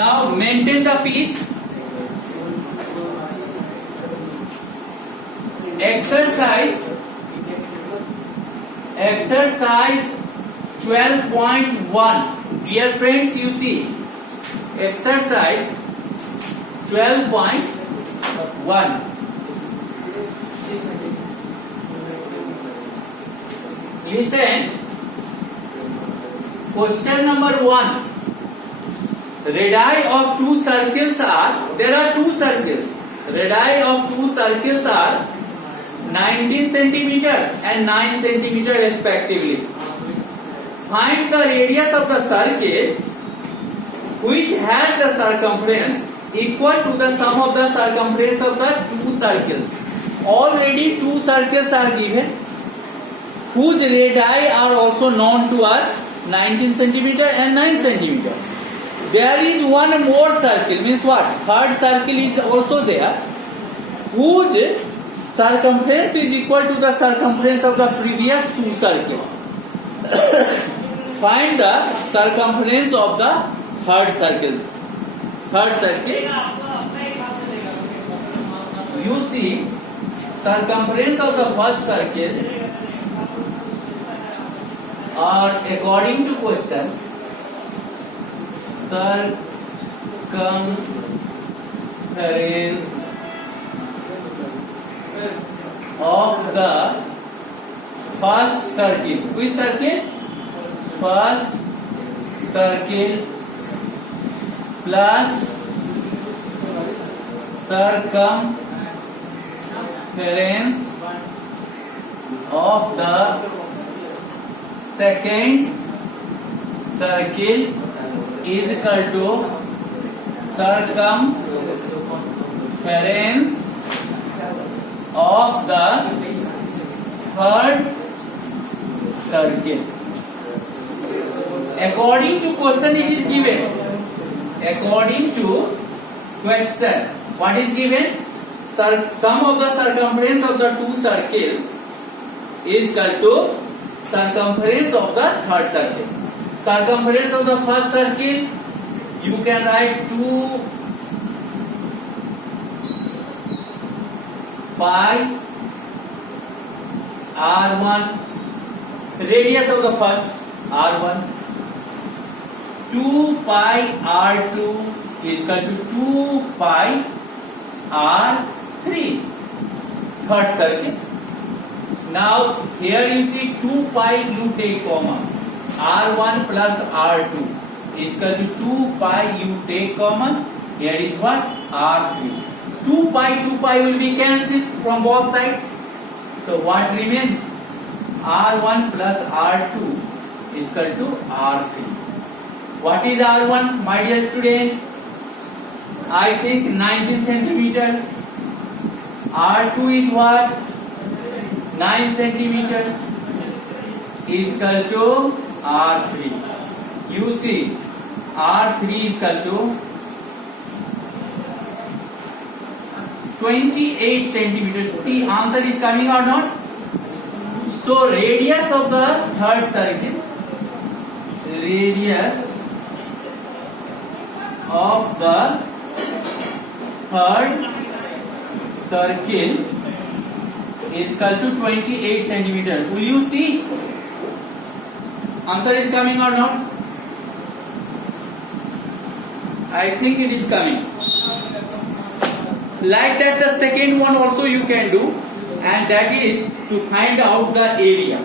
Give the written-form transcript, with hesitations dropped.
Now maintain the peace. Exercise 12.1. Dear friends, you see exercise 12.1. Listen. Question number 1. Radii of two circles are, there are two circles. Radii of two circles are 19 centimeter and 9 centimeter respectively. Find the radius of the circle which has the circumference equal to the sum of the circumference of the two circles. Already two circles are given whose radii are also known to us, 19 centimeter and 9 centimeter. There is one more circle, means what? Third circle is also there, whose circumference is equal to the circumference of the previous two circles. Find the circumference of the third circle. Third circle. You see, circumference of the first circle are according to question. Circumference of the first circle. Which circle? First circle plus circumference of the second circle is equal to circumference of the third circle. According to question it is given. According to question, what is given? Sum of the circumference of the two circles is equal to circumference of the third circle. Circumference of the first circle, you can write 2 pi r1. Radius of the first r1. 2 pi r2 is equal to 2 pi r3. Third circle. Now here you see 2 pi, you take common. R1 plus R2 is equal to 2 pi, you take common. Here is what? R3. 2 pi will be cancelled from both sides. So what remains? R1 plus R2 is equal to R3. What is R1, my dear students? I think 19 centimeter. R2 is what? 9 centimeter is equal to R3. You see, R3 is equal to 28 centimeters. See, answer is coming or not? So, radius of the third circle, radius of the third circle is equal to 28 centimeter. Will you see? Answer is coming or not? I think it is coming. Like that, the second one also you can do, and that is to find out the area.